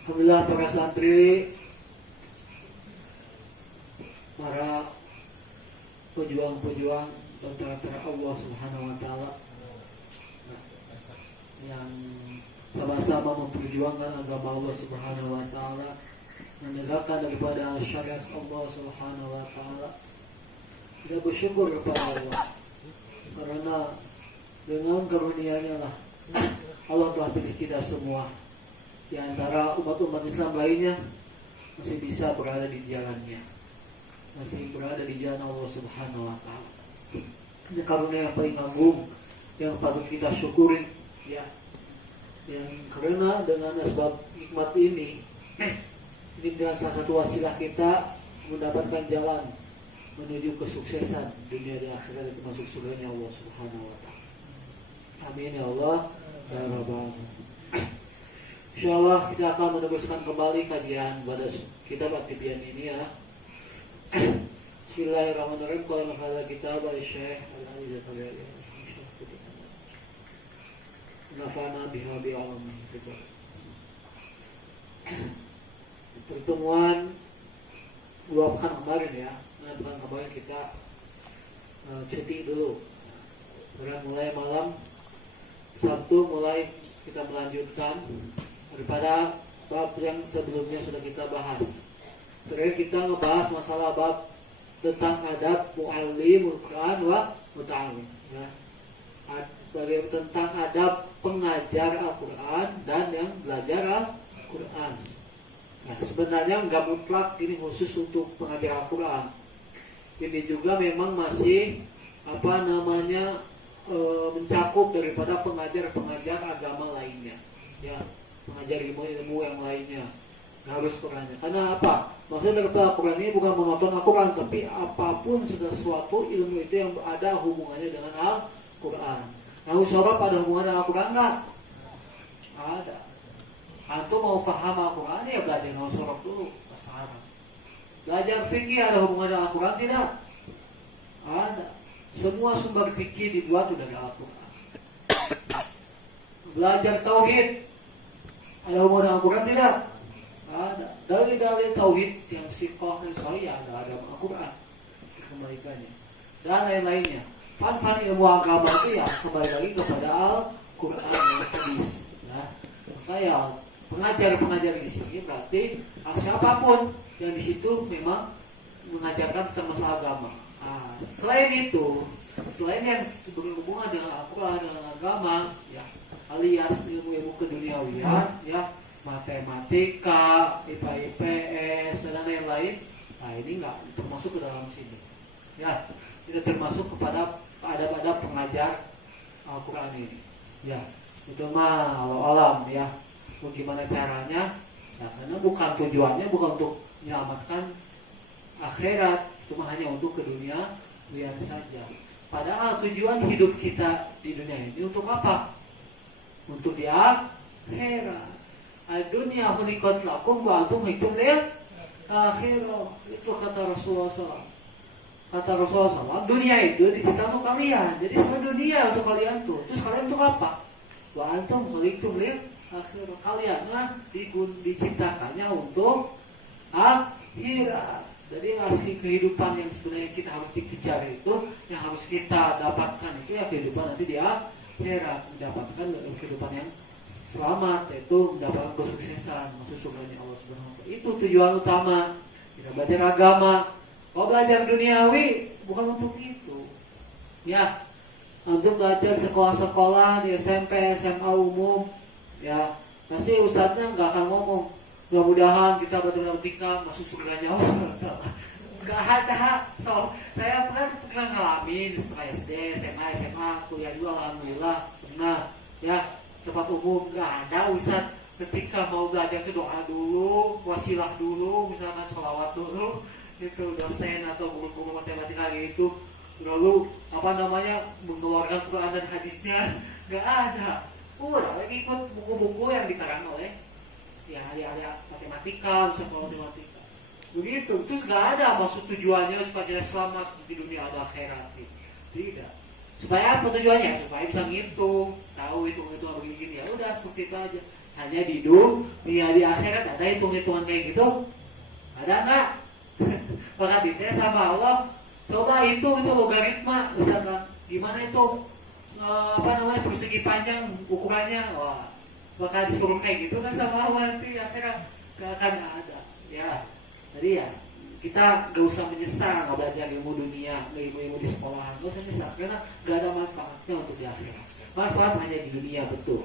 Alhamdulillah para santri, para pejuang-pejuang tentara Allah Subhanahu wa taala yang sama-sama memperjuangkan agama Allah Subhanahu wa taala, menegakkan daripada syariat Allah Subhanahu wa taala. Kita bersyukur kepada Allah karena dengan karunia-Nya lah Allah telah pilih kita semua di antara umat-umat Islam lainnya masih bisa berada di jalannya, masih berada di jalan Allah Subhanahu wa taala. Ini karunia yang paling agung yang patut kita syukuri, ya. Yang karena dengan sebab nikmat ini dengan salah satu wasilah kita mendapatkan jalan menuju kesuksesan dunia dan akhirat, itu masuk surganya Allah Subhanahu wa taala. Amin ya Allah ya Rabbal alamin. Insyaallah kita akan meneruskan kembali kajian pada kitab At-Tibyan ini, ya. Bismillahirrahmanirrahim. Qala maqala kitab al-Syekh Al-Ali Zakaria. Nafana biha bi alamin. Pertemuan 2 pekan kemarin, ya. Pekan kemarin kita cuti dulu. Kemudian mulai malam Sabtu mulai kita melanjutkan daripada bab yang sebelumnya sudah kita bahas. Terakhir kita ngebahas masalah bab tentang adab muallimul Quran wa muta'allim, ya. Tentang adab pengajar Al-Quran dan yang belajar Al-Quran. Nah, sebenarnya nggak mutlak ini khusus untuk pengajar Al-Quran. Ini juga memang masih mencakup daripada pengajar-pengajar agama lainnya, ya, pengajar ilmu-ilmu yang lainnya. Nggak harus Qurannya. Karena apa? Maksudnya daripada Al-Quran ini bukan menonton Al-Quran, tapi apapun sesuatu ilmu itu yang ada hubungannya dengan Al-Quran. Nahu sorab ada hubungan dengan Al-Quran nggak? Ada. Antum mau paham Al-Quran ya belajar nahu sorab dulu, bahasa Arab. Belajar fikih ada hubungan dengan Al-Quran tidak? Ada. Semua sumber fikih dibuat dari Al-Quran. Belajar tauhid ada hubungan dengan Al-Quran tidak? Ada. Dalil-dalil tauhid yang sikoh dan sahih ada Al-Quran kembalikannya dan lain-lainnya. Fan ilmu agama itu ya kembali lagi kepada Al-Quran dan hadis. Ya, makanya pengajar di sini berarti siapapun yang di situ memang mengajarkan tentang masalah agama. Selain itu, selain yang berhubungan dengan Al-Quran dengan agama, ya, alias ilmu-ilmu keduniawian, ya, matematika, IPA, IPS dan lain-lain, nah ini nggak termasuk ke dalam sini, ya, tidak termasuk kepada ada pengajar Al-Quran ini, ya. Itu mah alam, ya. Bagaimana caranya? Nah, karena bukan tujuannya bukan untuk menyelamatkan akhirat, cuma hanya untuk ke dunia lihat saja. Padahal tujuan hidup kita di dunia ini untuk apa? Untuk di akhirat. Dunia khuliqat lakum wa antum hikum lil akhirah. Itu kata Rasulullah SAW. Kata Rasulullah SAW, dunia itu diciptakan untuk kalian. Jadi semua dunia untuk kalian tuh. Terus kalian untuk apa? Wa antum khuliqtum lil akhirah. Kalian diciptakannya untuk akhirat. Jadi asli kehidupan yang sebenarnya kita harus dikejar itu, yang harus kita dapatkan itu ya kehidupan nanti di akhirat, mendapatkan kehidupan yang selamat, yaitu mendapatkan kesuksesan, masuk surganya Allah Subhanahu wa taala. Itu tujuan utama kita belajar agama. Kalau belajar duniawi bukan untuk itu, ya. Untuk belajar sekolah-sekolah di SMP, SMA umum, ya pasti ustadznya nggak akan ngomong mudah-mudahan kita matematika masuk surganya Allah Subhanahu wa taala. Nggak ada. So, saya pernah ngalamin setelah SD, SMA, kuliah juga alhamdulillah pernah, ya. Tempat umum nggak ada ustadz ketika mau belajar itu doa dulu, wasilah dulu, misalkan sholawat dulu. Itu dosen atau guru-guru matematika gitu, lalu mengeluarkan Quran dan hadisnya nggak ada. Udah lagi ikut buku-buku yang dikarang oleh ya ahli-ahli matematika, misalnya matematika begitu. Terus nggak ada maksud tujuannya supaya kita selamat di dunia ada akhirat gitu. Tidak. Supaya apa tujuannya? Supaya bisa ngitung, tahu hitung begini ya udah seperti itu aja. hanya di dunia. Di akhirat ada hitung-hitungan kayak gitu? Ada nggak? Maka dites sama Allah, coba itu logaritma misalkan gimana itu persegi panjang ukurannya. Wah, maka disuruh kayak gitu kan sama Allah nanti akhirat nggak akan ada ya. Jadi ya kita gak usah menyesal nggak belajar ilmu dunia, ilmu di sekolah, gak usah menyesal karena gak ada manfaatnya untuk di akhirat. Manfaat hanya di dunia, betul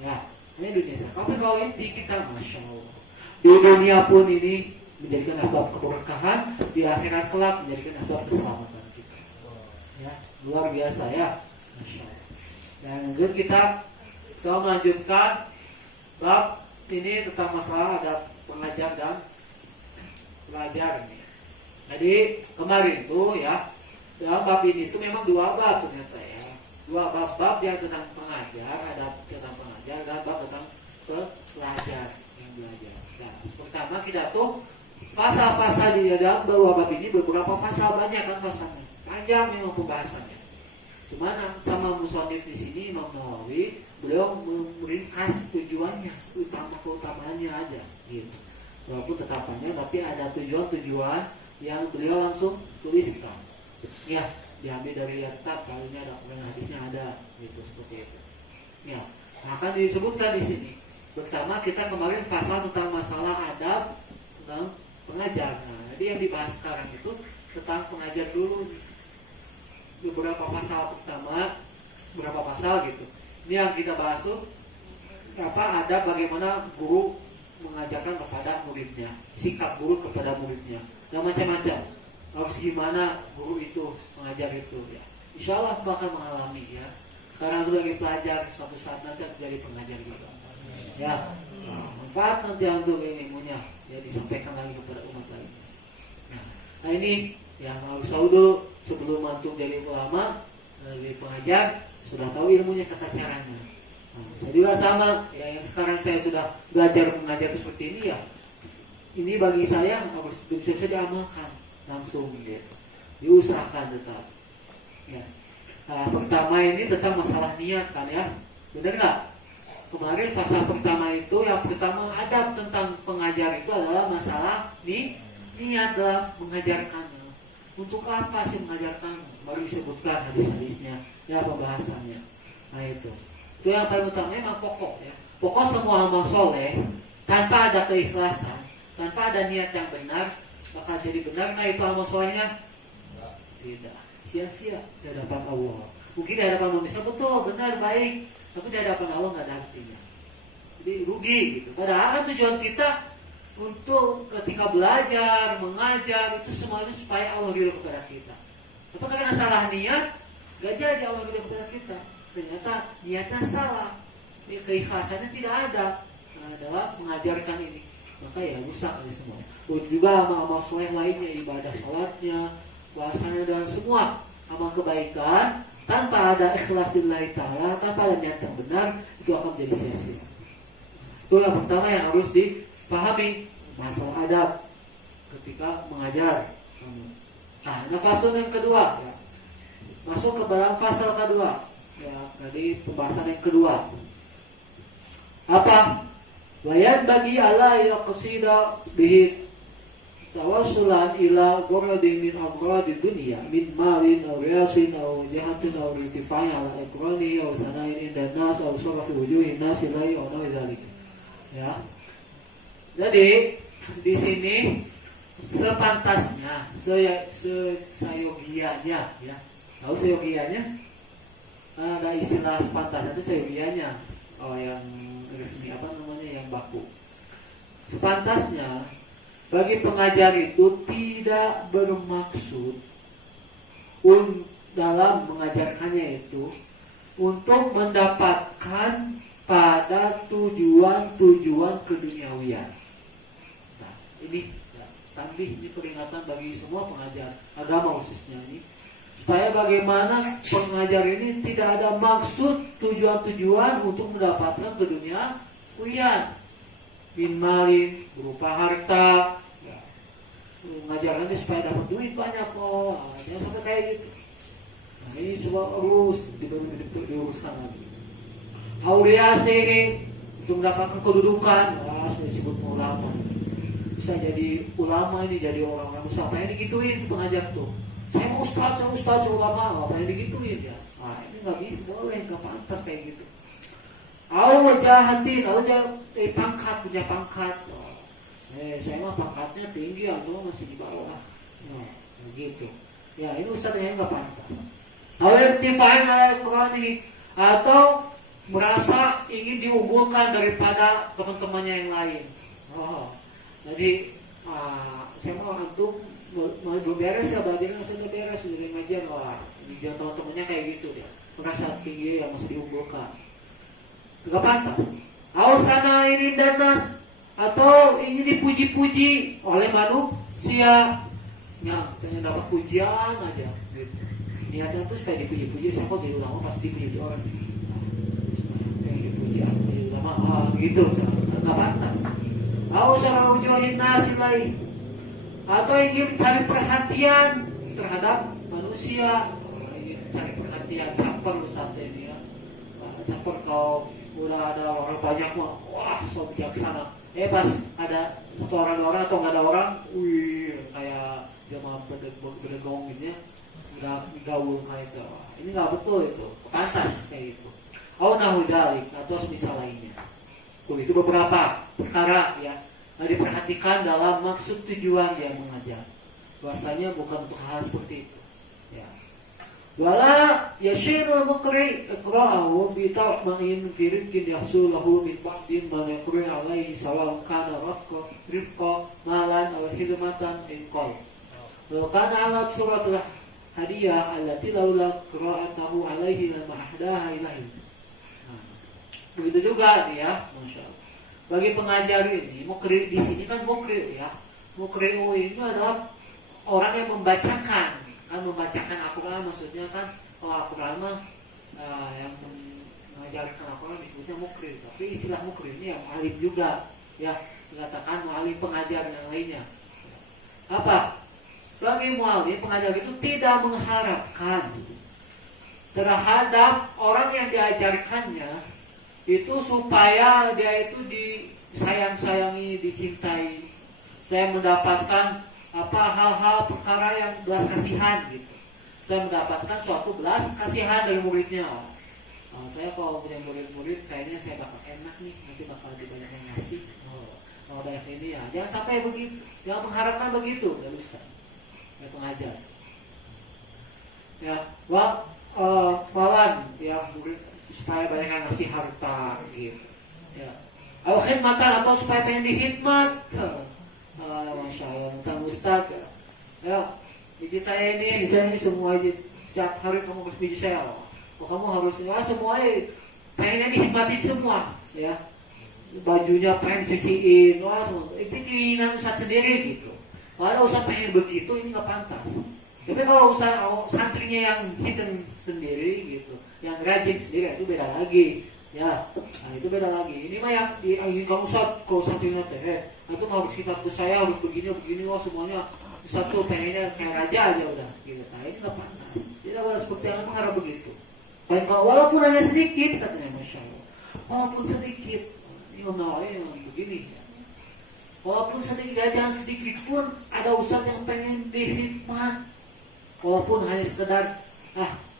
ya, hanya di dunia. Tapi kalau ini kita masya Allah, di dunia pun ini menjadikan asbab keberkahan, di akhirat kelak menjadikan asbab keselamatan kita ya, luar biasa ya, masya Allah. Dan kemudian kita selalu melanjutkan bab ini tentang masalah ada pengajar dan pelajar ini. Jadi kemarin tuh ya, dalam bab ini tuh memang dua bab ternyata ya, dua bab yang tentang pengajar, ada tentang pengajar dan bab tentang pelajar yang belajar. Nah, pertama kita tuh fasa-fasa di dalam dua bab ini beberapa fasa, banyak kan fasanya, panjang memang pembahasannya. Cuman sama musonif di sini Imam Nawawi, beliau meringkas tujuannya, keutamaannya aja gitu. Walaupun tetapannya, tapi ada tujuan-tujuan yang beliau langsung tuliskan. Ya, diambil dari kitab, kalau ini ada hadisnya ada, gitu seperti itu. Ya, akan disebutkan di sini. Pertama kita kemarin pasal tentang masalah adab tentang pengajar. Nah, jadi yang dibahas sekarang itu tentang pengajar dulu. Beberapa pasal pertama, beberapa pasal gitu. Ini yang kita bahas tuh adab bagaimana guru mengajarkan kepada muridnya, sikap guru kepada muridnya, dan macam-macam. Harus gimana guru itu mengajar itu ya. Insya Allah bakal mengalami ya. Sekarang dulu lagi pelajar, suatu saat nanti jadi pengajar juga. Ya, manfaat nanti untuk ilmunya ya disampaikan lagi kepada umat lain. Nah ini ya harus tahu dulu sebelum antum jadi ulama, jadi pengajar, sudah tahu ilmunya tata caranya. Saya juga sama ya, yang sekarang saya sudah belajar mengajar seperti ini ya, ini bagi saya harus bisa diamalkan langsung gitu, diusahakan tetap ya. Nah, pertama ini tentang masalah niat kan ya, benar nggak? Kemarin fase pertama itu yang pertama adab tentang pengajar itu adalah masalah niat dalam mengajarkannya. Untuk apa sih mengajarkan? Baru disebutkan hadis-hadisnya ya, pembahasannya. Nah itu yang paling utama memang pokok ya. Pokok semua amal soleh tanpa ada keikhlasan, tanpa ada niat yang benar, maka jadi benar. Nah itu amal solehnya tidak, sia-sia di hadapan Allah. Mungkin di hadapan manusia betul, benar, baik, tapi di hadapan Allah nggak ada artinya. Jadi rugi gitu. Padahal kan tujuan kita untuk ketika belajar, mengajar itu semuanya supaya Allah ridho kepada kita. Tapi karena salah niat, nggak jadi Allah ridho kepada kita. Ternyata niatnya salah, keikhlasannya tidak ada dalam mengajarkan ini, maka ya rusak ini semua. Juga amal-amal soleh lainnya, ibadah sholatnya, puasanya dan semua amal kebaikan tanpa ada ikhlas lillahi ta'ala, tanpa ada niat yang benar, itu akan menjadi sia-sia. Itu yang pertama yang harus dipahami, masalah adab ketika mengajar. Nah, fase yang kedua ya. Masuk ke dalam fase kedua ya, tadi pembahasan yang kedua apa? Wayan bagi Allah yaqsida bihi tawassulan ila gharadin min amradi dunya min malin aw riyasin aw jahatin aw irtifa'in ala ikrani aw sana'in inda nas aw surafi wujuhin nas ilai aw nawi dzalik ya. Jadi di sini sepantasnya, seyogianya ya. Tahu seyogianya? Ada istilah sepantasnya itu seyogianya. Oh, yang resmi apa namanya, yang baku. Sepantasnya bagi pengajar itu tidak bermaksud dalam mengajarkannya itu untuk mendapatkan pada tujuan-tujuan keduniawian. Nah, ini tambih, ini peringatan bagi semua pengajar agama khususnya ini, supaya bagaimana pengajar ini tidak ada maksud tujuan-tujuan untuk mendapatkan keduniawian, min malin berupa harta ya. Mengajarkannya supaya dapat duit banyak, jangan sampai kayak gitu. Nah, ini semua diuruskan lagi. Auliasi ini untuk mendapatkan kedudukan, wah sudah disebut ulama. Bisa jadi ulama ini, jadi orang-orang besar. Apa yang digituin pengajar tuh? Saya mau ustaz, saya ulama, apa yang digituin ya? Nah ini nggak bisa, boleh, nggak pantas kayak gitu. Jahatin, pangkat, punya pangkat. Saya mah pangkatnya tinggi, atau masih di bawah. Nah, begitu. Ya ini ustaznya nggak pantas. Irtifa'in Al-Quran ini, atau merasa ingin diunggulkan daripada teman-temannya yang lain. Jadi saya mau antum mau beres ya, bagiannya sudah beres, sudah ngajar, wah ini teman-temannya kayak gitu dia, merasa tinggi yang masih diunggulkan, nggak pantas. Sana ini dan nas, atau ingin dipuji-puji oleh manusia, ya pengen dapat pujian aja gitu. Niatnya tuh supaya dipuji-puji, saya kok jadi ulama pasti dipuji orang, pengen dipuji jadi ulama, gitu, nggak pantas. Sana ujuhin nasi lain, atau ingin cari perhatian terhadap manusia, ingin cari perhatian, caper ustaz ini ya, caper kau udah ada orang banyak mah, wah so bijaksana. Pas ada satu orang dua orang atau nggak ada orang, wih kayak jamaah berdegong gitu ya, udah gaul kayak itu. Ini nggak betul itu, pantas kayak itu. Nahudalik atau semisal lainnya. Itu beberapa perkara ya. Diperhatikan dalam maksud tujuan dia mengajar. Bahasanya bukan untuk hal seperti itu. Ya. Wala yashirul muqri iqra'ahu bi ta'main fi rizqin yahsulahu min ba'din man yaqri alaihi sawa'un kana rifqa malan aw khidmatan in qal. Wa kana ala suratul hadiyah allati laula qira'atahu alaihi lama ahdaha ilahi. Begitu juga dia, Masya Allah. Bagi pengajar ini, mukri di sini kan mukri ya. Mukri ini adalah orang yang membacakan, kan membacakan Al-Quran, maksudnya kan kalau Al-Quran mah yang mengajarkan Al-Quran disebutnya mukri. Tapi istilah mukri ini yang alim juga, ya dikatakan alim pengajar yang lainnya. Apa? Bagi mu'alim pengajar itu tidak mengharapkan terhadap orang yang diajarkannya itu supaya dia itu disayang-sayangi, dicintai, supaya mendapatkan hal-hal perkara yang belas kasihan gitu, supaya mendapatkan suatu belas kasihan dari muridnya. Saya kalau punya murid-murid kayaknya saya bakal enak nih, nanti bakal dibanyak yang ngasih. Kalau banyak ini ya, jangan sampai begitu, jangan mengharapkan begitu, ya Ustaz, ya pengajar. Ya, malan ya murid supaya banyak yang ngasih harta gitu ya, atau khidmatan, atau supaya pengen dihikmat. Masya Allah, tentang Ustaz ya, biji saya ini semua aja, setiap hari kamu harus biji saya, kamu harus semuanya pengennya dihikmatin semua ya, bajunya pengen cuciin, semua itu keinginan Ustaz sendiri gitu. Kalau ada Ustaz pengen begitu, ini nggak pantas. Tapi kalau santrinya yang hidden sendiri gitu, yang rajin sendiri, itu beda lagi ya. Nah itu beda lagi. Ini mah yang ingin kamu kalau santrinya itu harus sifat saya harus begini, semuanya satu pengennya kayak raja aja udah gitu. Nah ini nggak pantas. Tidak boleh seperti yang mengharap begitu. Dan kalau walaupun hanya sedikit, katanya Masya Allah, walaupun sedikit, ini memang begini ya. Walaupun sedikit, jangan sedikit pun ada ustaz yang pengen dihikmat. Walaupun hanya sekedar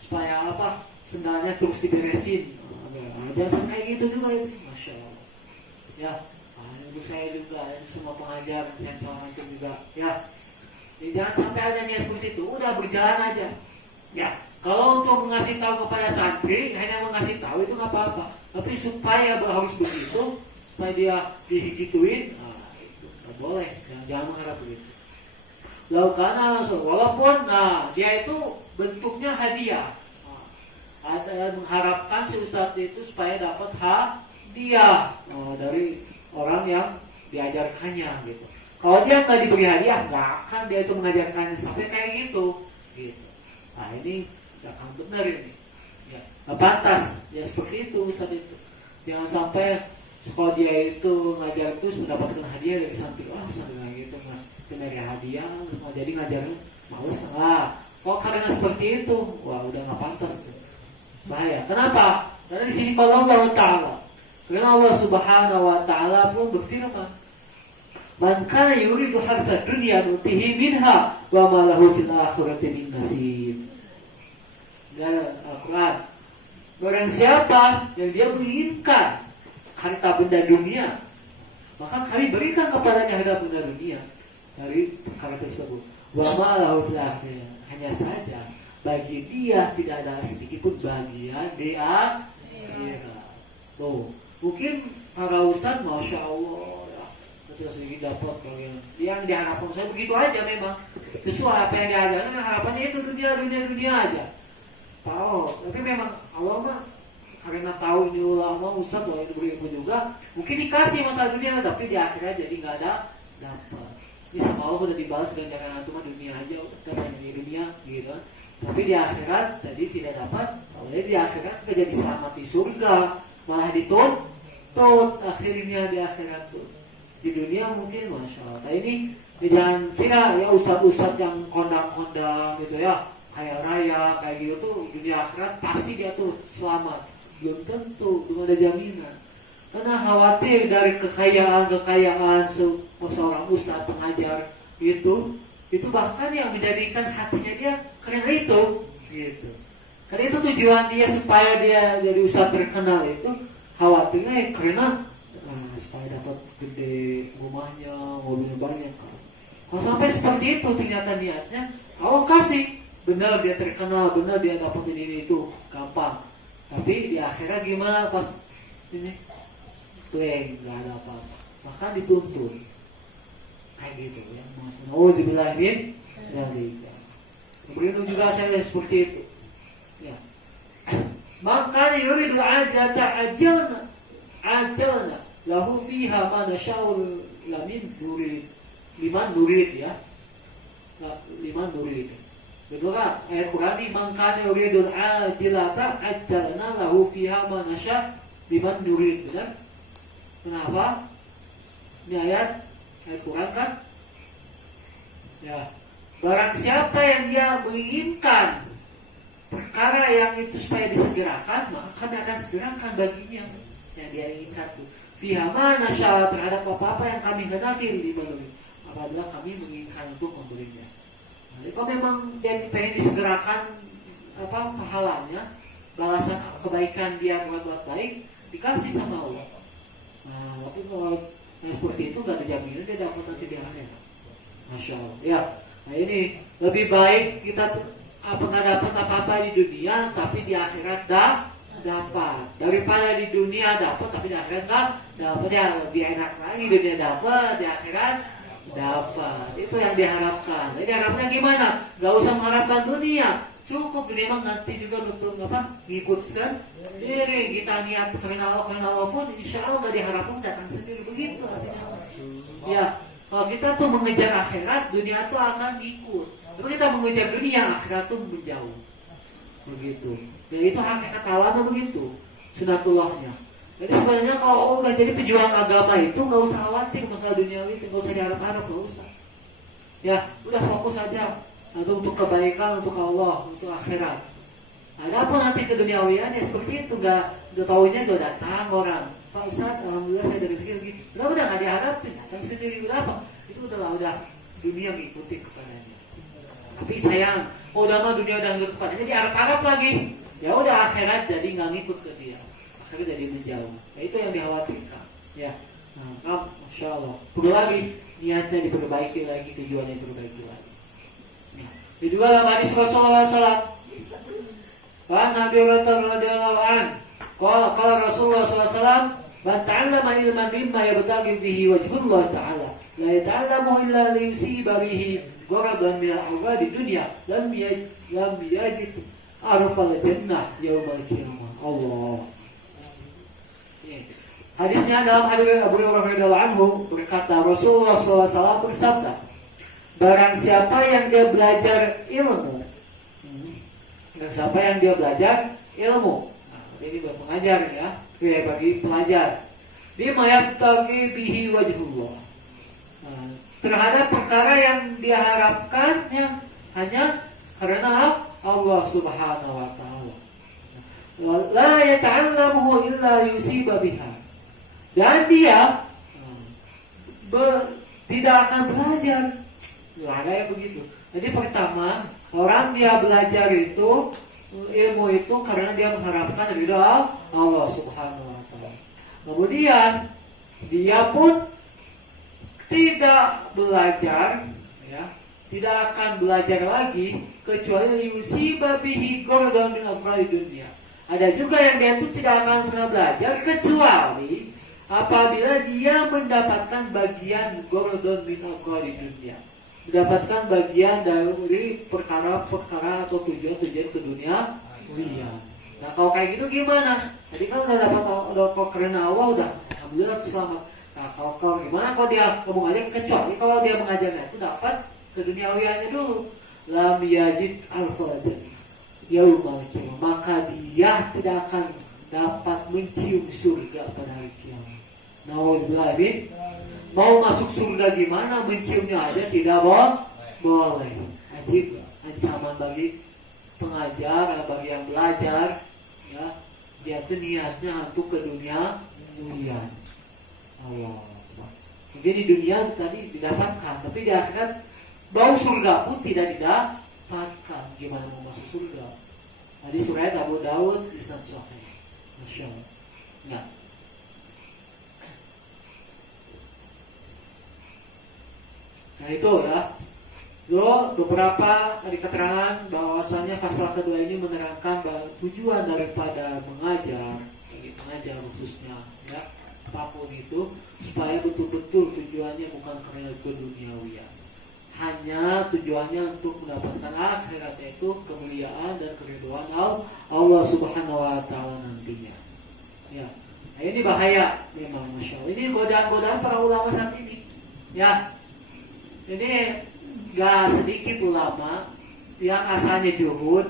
supaya sendalnya terus diberesin, jangan sampai kayak gitu juga itu, Masya Allah ya. Untuk saya juga, semua pengajar dan kawan itu juga ya, jangan sampai ada niat seperti itu. Udah berjalan aja ya. Kalau untuk mengasih tahu kepada santri, hanya mengasih tahu itu nggak apa-apa, tapi supaya harus begitu, supaya dia digituin, itu nggak boleh, jangan mengharap begitu. Laukana walaupun dia itu bentuknya hadiah, ada mengharapkan si ustadz itu supaya dapat hadiah dari orang yang diajarkannya gitu. Kalau dia nggak diberi hadiah, nggak akan dia itu mengajarkannya sampai kayak gitu. Nah ini nggak akan benar ini, ya nggak pantas ya seperti itu ustadz itu. Jangan sampai kalau dia itu ngajar terus mendapatkan hadiah dari santri, santri kayak gitu mas, dari hadiah, jadi ngajarnya males lah. Kok karena seperti itu, wah udah nggak pantas tuh, bahaya. Kenapa? Karena di sini kalau Allah Taala Karena Allah Subhanahu wa taala pun berfirman, "Man kana yuridu harsa dunya nutihi minha wa ma lahu fil akhirati min nasib." Dan Al-Qur'an, barang siapa yang dia menginginkan harta benda dunia, maka kami berikan kepadanya harta benda dunia dari perkara tersebut. Wa ma lahu fil akhirati, hanya saja bagi dia tidak ada sedikit pun bagian di akhirat. Tuh. Mungkin para ustaz, masya Allah, ya, ketika sedikit dapat bagian yang diharapkan saya begitu aja memang sesuai apa yang diajarkan, harapannya itu dunia aja. Tahu, tapi memang Allah mah karena tahu ini ulama ustaz loh ini berilmu juga, mungkin dikasih masalah dunia, tapi di akhirat jadi nggak ada dapat. Ini sama Allah udah dibalas dengan jangan cuma dunia aja, udah di dunia gitu. Tapi di akhirat tadi tidak dapat, oleh di akhirat nggak jadi selamat di surga, malah dituntut akhirnya di akhirat tuh. Di dunia mungkin masya Allah. Nah ini jangan kira ya ustadz yang kondang-kondang gitu ya, kaya raya kayak gitu tuh dunia akhirat pasti dia tuh selamat. Belum tentu, belum ada jaminan. Karena khawatir dari kekayaan seorang ustadz pengajar itu bahkan yang menjadikan hatinya dia karena itu gitu. Karena itu tujuan dia supaya dia jadi ustadz terkenal itu khawatirnya karena supaya dapat gede rumahnya, mobil banyak. Kalau sampai seperti itu ternyata niatnya Allah kasih, benar dia terkenal, benar dia dapat ini itu gampang. Tapi di akhirat gimana pas ini tueng nggak ada apa-apa, bahkan dituntut kayak gitu ya. Nauzubillah min dzalika. Kemudian juga saya seperti itu. Ya. Maka yuridu ajata ajalna lahu fiha ma nasha'u liman nurid ya. Liman nurid. Kedua ayat Quran ini maka yuridu ajilata ajalna lahu fiha ma nasha' liman nurid, benar? Kenapa? Ini ayat Quran kan? Ya. Barang siapa yang dia menginginkan perkara yang itu supaya disegerakan, maka kami akan segerakan baginya yang dia inginkan itu. Fiha ma nasya, terhadap apa-apa yang kami hendaki diberi, apabila kami menginginkan untuk memberinya. Jadi kalau memang dia pengen disegerakan pahalanya, balasan kebaikan dia buat baik, dikasih sama Allah. Nah, tapi kalau seperti itu gak ada jaminan dia dapat nanti di akhirat. Masya Allah. Ya, nah ini lebih baik kita nggak dapat apa-apa di dunia, tapi di akhirat dapat. Daripada di dunia dapat, tapi di akhirat dapat. Ya lebih enak lagi dunia dapat, di akhirat dapat. Itu yang diharapkan. Jadi harapnya gimana? Gak usah mengharapkan dunia. Cukup dunia nanti juga untuk ngikut sendiri. Kita niat karena Allah pun insya Allah gak diharapkan datang sendiri. Begitu hasilnya. Ya. Kalau kita tuh mengejar akhirat, dunia tuh akan ikut. Kalau kita mengejar dunia, akhirat tuh menjauh. Begitu. Dan itu hakikat alamnya begitu. Sunatullahnya. Jadi sebenarnya kalau udah jadi pejuang agama itu nggak usah khawatir masalah duniawi, nggak usah diharap-harap, nggak usah. Ya, udah fokus aja. Atau untuk kebaikan, untuk Allah, untuk akhirat. Adapun nanti ke duniawian ya seperti itu, udah tahunya udah datang orang. Pak Ustaz, alhamdulillah saya dari segi gitu. Udah nggak diharapin, datang sendiri berapa? Itu udah dunia mengikuti kepadanya. Tapi sayang, udah mah dunia udah ngikut kepadanya, diharap-harap lagi. Ya udah akhirat jadi nggak ngikut ke dia, akhirnya jadi menjauh. Nah, itu yang dikhawatirkan. Ya, nah, masya Allah. Perlu lagi niatnya diperbaiki lagi, tujuannya diperbaiki lagi. Ya. Dan juga dalam hadis Rasulullah SAW, Pak Nabi radhiyallahu anhu, kalau Rasulullah SAW, man ta'allama ilman mimma yabtaghi bihi wajhullah ta'ala, la yata'allamu illa liyusiba bihi gharadan min al-'awadi dunya, lam yajid arfal jannah yaumal qiyamah. Allah. Hadisnya dalam hadis Abu Hurairah radhiyallahu anhu berkata, Rasulullah SAW bersabda, barang siapa yang dia belajar ilmu, ini buat pengajar ya, bagi pelajar, bima yabtaghi bihi wajhullah, terhadap perkara yang diharapkannya hanya karena Allah Subhanahu wa ta'ala. La yata'allamuhu illa yusiba biha. dan dia tidak akan belajar. Nggak ada yang begitu. Jadi pertama, orang dia belajar itu ilmu itu karena dia mengharapkan ridha Allah Subhanahu wa taala. Kemudian dia pun tidak belajar, ya, tidak akan belajar lagi kecuali yusiba bihi ghurdan min amri dunia. Ada juga yang dia itu tidak akan pernah belajar kecuali apabila dia mendapatkan bagian ghurdan min amri dunia, mendapatkan bagian dari perkara-perkara atau tujuan-tujuan ke dunia. Iya. Nah kalau kayak gitu gimana? Tadi kan udah dapat karena Allah udah alhamdulillah selamat. Nah kalau gimana kalau dia ngomong aja kecuali kalau dia mengajarnya itu dapat keduniawiannya dulu. Lam yajid al-fajr yaumal qiyamah, maka dia tidak akan dapat mencium surga pada hari kiamat. Nauzubillah, mau masuk surga gimana, menciumnya aja tidak boleh. Ajib ancaman bagi pengajar, bagi yang belajar, ya, dia itu niatnya untuk ke dunia dunia. Allah. Mungkin di dunia tadi didapatkan, tapi di akhirat bau surga pun tidak didapatkan. Gimana mau masuk surga? Tadi surah Abu Daud isnad sahih. Masya Allah. Ya. Nah itu ya. Beberapa dari keterangan bahwasanya pasal kedua ini menerangkan bahwa tujuan daripada mengajar, bagi pengajar khususnya, ya, apapun itu, supaya betul-betul tujuannya bukan karena keduniawian, hanya tujuannya untuk mendapatkan akhirat, yaitu kemuliaan dan keridhaan Allah Subhanahu wa taala nantinya. Ya. Nah, ini bahaya memang, Masya Allah. Ini godaan-godaan para ulama saat ini. Ya. Ini gak sedikit ulama yang asalnya juhud,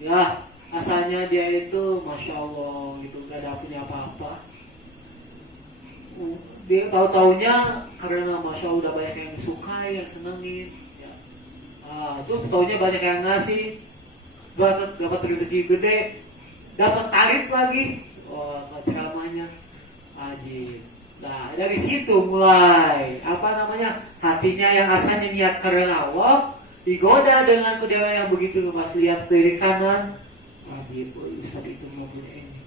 ya, asalnya dia itu Masya Allah gitu, gak ada punya apa-apa. Dia tahu-taunya karena Masya Allah udah banyak yang sukai, yang senengin, ya. Terus taunya banyak yang ngasih, dapat rezeki gede, dapat tarif lagi, ceramahnya ajib. Nah dari situ mulai hatinya yang asalnya niat karena Allah digoda dengan kedewaan yang begitu, pas lihat kiri kanan, ajib, Ustaz itu mau punya ini.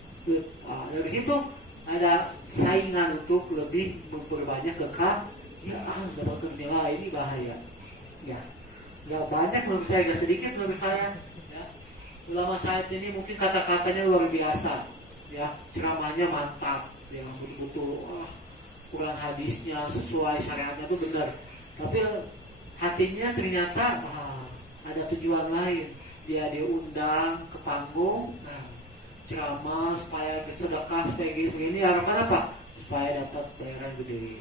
Dari situ ada saingan untuk lebih memperbanyak kekah. Ya dapat dunia, ini bahaya. Ya, nggak banyak menurut saya, nggak sedikit menurut saya. Ya. Ulama saat ini mungkin kata-katanya luar biasa, ya, ceramahnya mantap, yang betul-betul Quran hadisnya sesuai syariatnya itu benar, tapi hatinya ternyata ada tujuan lain. Dia diundang ke panggung, ceramah supaya bersedekah supaya gitu, ini harapan apa? Supaya dapat bayaran gede,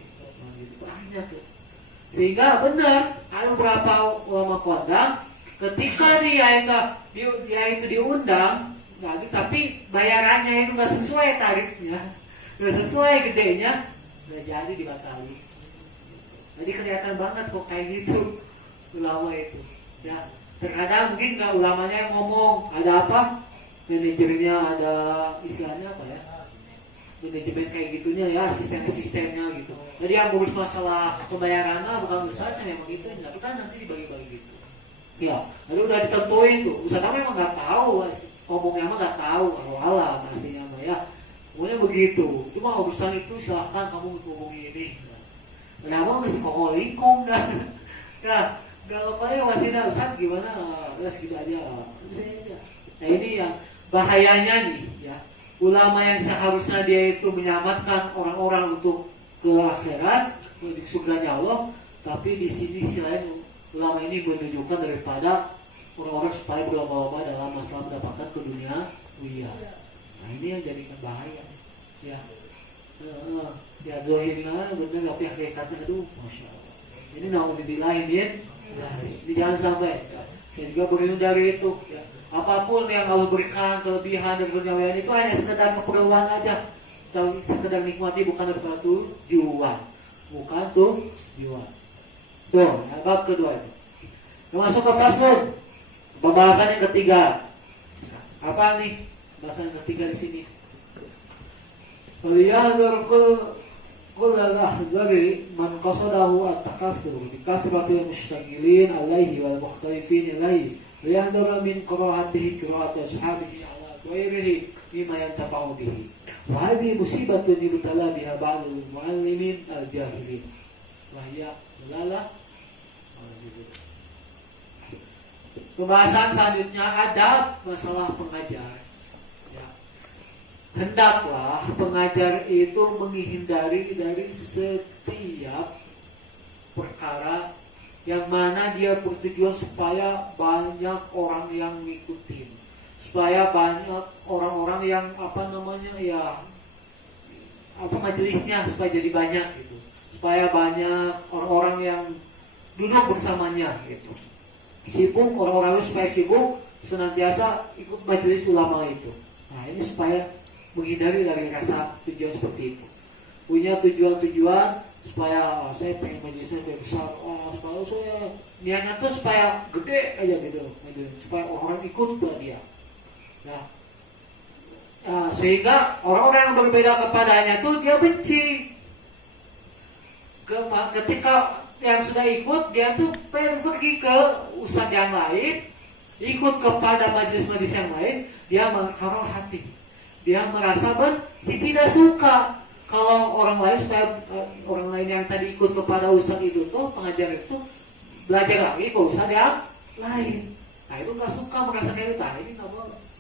gitu banyak tuh. Sehingga benar ada beberapa ulama kondang ketika dia itu diundang lagi, tapi bayarannya itu nggak sesuai tarifnya, nggak sesuai gedenya, nggak jadi dibatali. Jadi kelihatan banget kok kayak gitu ulama itu. Ya, terkadang mungkin nggak ulamanya yang ngomong, ada apa? Manajernya, ada istilahnya apa ya? Manajemen kayak gitunya ya, asisten-asistennya gitu. Jadi yang ngurus masalah pembayaran bukan ustadznya, memang gitu. Tapi kan nanti dibagi-bagi gitu. Ya, lalu udah ditentuin tuh. Ustadznya memang nggak tahu, ngomongnya mah nggak tahu, Allah masihnya mah ya. Pokoknya begitu. Cuma urusan itu silahkan kamu ngomongin ini. Kenapa nggak sih kongolingkong dah? Ya, kalau paling masih ada Ustadz gimana? Ya segitu aja. Bisa aja. Nah ini yang bahayanya nih, ya. Ulama yang seharusnya dia itu menyelamatkan orang-orang untuk ke akhirat, untuk surganya Allah, tapi di sini selain ulama ini menunjukkan daripada orang-orang supaya berlomba-lomba dalam masalah mendapatkan ke dunia. Nah ini yang jadikan bahaya, ya. Ya zohirnya benar tapi hakikatnya aduh Masya Allah. Ini naudzubillahi min ini jangan sampai. Saya juga berlindung dari itu, ya. Apapun yang Allah berikan kelebihan dan keduniawian itu hanya sekedar keperluan aja, sekedar nikmati, bukan daripada tujuan, bukan tujuan. Tuh, bab kedua itu. Masuk ke faslun, pembahasan yang ketiga. Apa nih? Pembahasan ketiga di sini. Qul al-ahdari man qasadahu at-takathur bi kasratil mushtagilin alaihi wal mukhtalifin alaihi liyahdara min qira'atihi qira'at ashabihi ala ghairihi mimma yantafa'u bihi wa hadhihi musibatun yubtala biha ba'dul muallimin al-jahilin wa hiya dalalah. Pembahasan selanjutnya adab masalah pengajar. Ya. Hendaklah pengajar itu menghindari dari setiap perkara yang mana dia bertujuan supaya banyak orang yang ngikutin, supaya banyak orang-orang yang majelisnya supaya jadi banyak gitu, supaya banyak orang-orang yang duduk bersamanya gitu. Sibuk, orang-orang itu supaya sibuk senantiasa ikut majelis ulama itu. Nah ini supaya menghindari dari rasa tujuan seperti itu. Punya tujuan-tujuan supaya saya pengen majelisnya lebih besar, supaya saya niatnya tuh supaya gede aja gitu, supaya orang ikut kepada dia. Nah, sehingga orang-orang yang berbeda kepadanya tuh dia benci. Ketika yang sudah ikut, dia tuh pengen pergi ke ustadz yang lain, ikut kepada majelis-majelis yang lain, dia mengkaroh hati, dia merasa tidak suka kalau orang lain supaya orang lain yang tadi ikut kepada ustadz itu tuh pengajar itu belajar lagi ke ustadz yang lain. Nah itu nggak suka, merasa kayak gitu. Nah, ini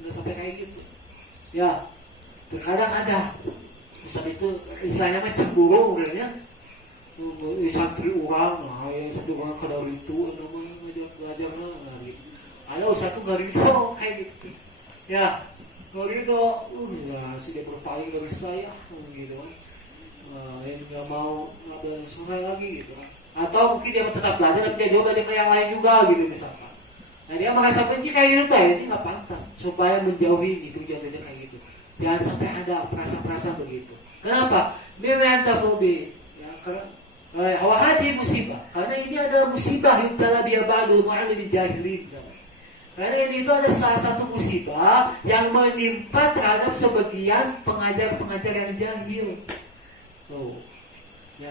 nggak sampai kayak gitu. Ya, terkadang ada ustadz itu istilahnya cemburu mungkinnya. Santri orang, santri orang kadang itu, namanya belajarnya nggak gitu. Ada ustadz tuh nggak gitu, kayak gitu. Ya, nggak gitu. Sudah berpaling dari saya, gitu. Yang nggak mau ada sungai lagi, gitu. Atau mungkin dia tetap belajar, tapi dia juga belajar ke yang lain juga, gitu misalkan. Nah dia merasa benci kayak gitu, ini nggak pantas. Supaya menjauhi itu jatuhnya kayak gitu. Jangan sampai ada perasaan-perasaan begitu. Kenapa? Bimantafobi. Ya, karena wahadi musibah, karena ini adalah musibah yang telah dia ba'dul mu'allimin jahilin. Karena ini itu ada salah satu musibah yang menimpa terhadap sebagian pengajar-pengajar yang jahil. Tuh, ya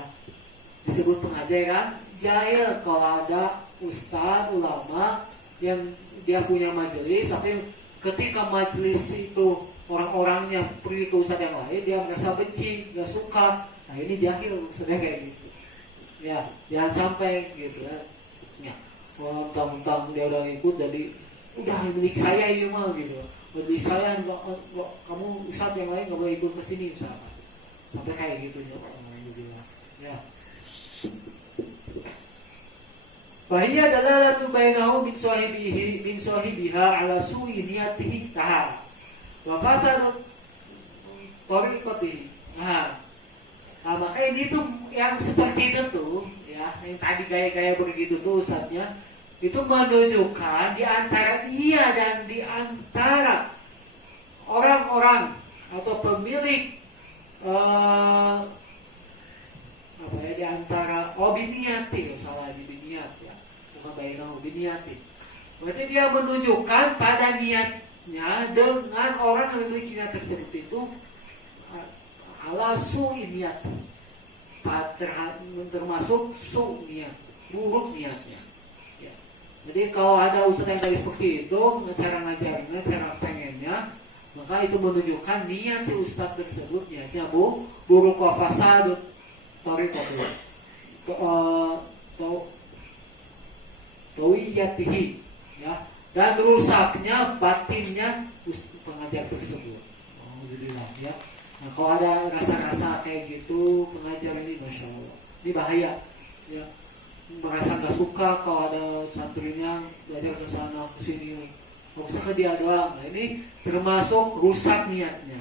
disebut pengajar kan jahil kalau ada ustaz ulama yang dia punya majelis, tapi ketika majelis itu orang-orangnya pergi ke ustaz yang lain, dia merasa benci, nggak suka. Nah ini jahil, sedang kayak gitu. Ya, jangan sampai gitu ya. Ya, tentang dia udah ngikut jadi udah milik saya ini mah gitu. Milik saya kamu ustaz yang lain nggak boleh ikut ke sini misalkan. Sampai kayak gitu ya. Bahia dalalatu bainahu min sahibiha ala su'i niyatihi taha. Wa fasadu tariqatihi. Nah, makanya ini tuh yang seperti itu tuh, ya, yang tadi gaya-gaya begitu tuh ustadznya, itu menunjukkan di antara dia dan di antara orang-orang atau pemilik di antara biniati, salah di biniat ya, bukan bainahu biniati. Berarti dia menunjukkan pada niatnya dengan orang yang memiliki niat tersebut itu ala su'i niat, termasuk su' niat, buruk niatnya. Ya. Jadi kalau ada ustaz yang tadi seperti itu, cara ngajarnya, cara pengennya, maka itu menunjukkan niat si ustaz tersebut niatnya buruk wa fasadut tariqatuh tawiyatihi, ya, dan rusaknya batinnya pengajar tersebut. Alhamdulillah ya. Nah, kalau ada rasa-rasa kayak gitu pengajar ini, masya Allah, ini bahaya. Ya, merasa nggak suka kalau ada santrinya belajar ke sana ke sini, fokusnya ke dia doang. Nah, ini termasuk rusak niatnya,